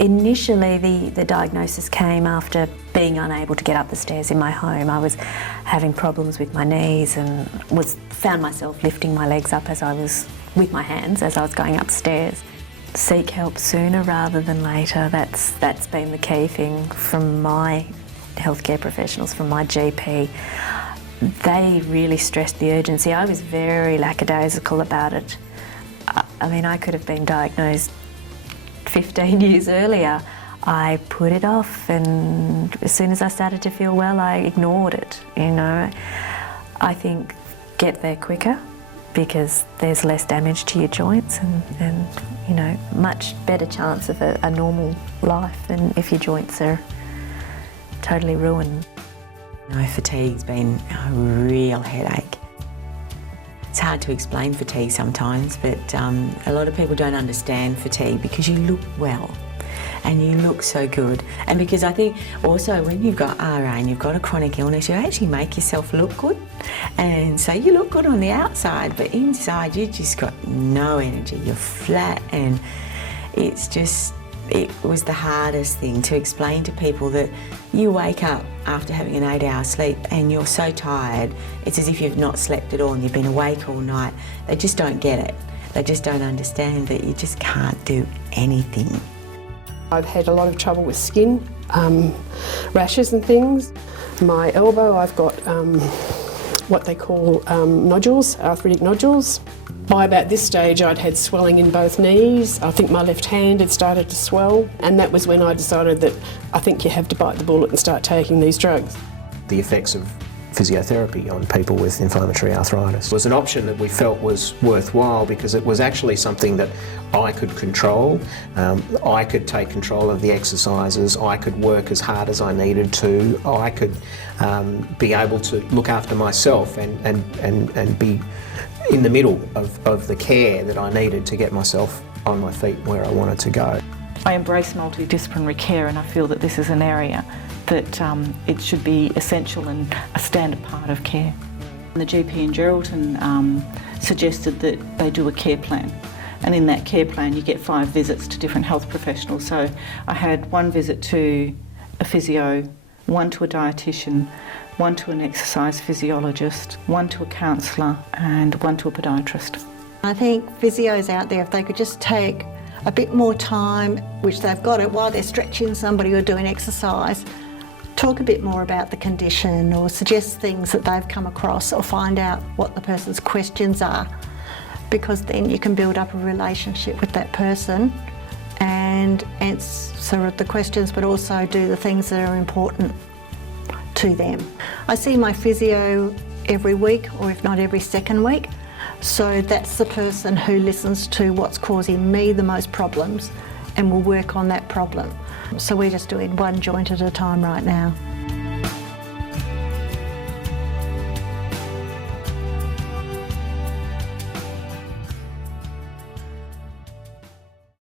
Initially, the diagnosis came after being unable to get up the stairs in my home. I was having problems with my knees and found myself lifting my legs up with my hands as I was going upstairs. Seek help sooner rather than later. That's been the key thing from my healthcare professionals, from my GP. They really stressed the urgency. I was very lackadaisical about it. I mean, I could have been diagnosed 15 years earlier. I put it off, and as soon as I started to feel well, I ignored it, you know. I think get there quicker because there's less damage to your joints and you know, much better chance of a normal life than if your joints are totally ruined. No, fatigue's been a real headache. It's hard to explain fatigue sometimes, but a lot of people don't understand fatigue because you look well and you look so good. And because I think also when you've got RA and you've got a chronic illness, you actually make yourself look good. And so you look good on the outside, but inside you just got no energy, you're flat, and it was the hardest thing to explain to people that you wake up after having an 8-hour sleep and you're so tired, it's as if you've not slept at all and you've been awake all night. They just don't get it. They just don't understand that you just can't do anything. I've had a lot of trouble with skin, rashes and things. My elbow, I've got what they call nodules, arthritic nodules. By about this stage, I'd had swelling in both knees. I think my left hand had started to swell, and that was when I decided that I think you have to bite the bullet and start taking these drugs. The effects of physiotherapy on people with inflammatory arthritis was an option that we felt was worthwhile because it was actually something that I could control. I could take control of the exercises, I could work as hard as I needed to, I could be able to look after myself and be in the middle of the care that I needed to get myself on my feet where I wanted to go. I embrace multidisciplinary care, and I feel that this is an area that it should be essential and a standard part of care. The GP in Geraldton suggested that they do a care plan, and in that care plan you get 5 visits to different health professionals. So I had 1 visit to a physio, 1 to a dietitian, 1 to an exercise physiologist, 1 to a counsellor and 1 to a podiatrist. I think physios out there, if they could just take a bit more time, which they've got it while they're stretching somebody or doing exercise, talk a bit more about the condition or suggest things that they've come across or find out what the person's questions are, because then you can build up a relationship with that person and answer the questions but also do the things that are important to them. I see my physio every week, or if not every second week, so that's the person who listens to what's causing me the most problems and will work on that problem. So we're just doing 1 joint at a time right now.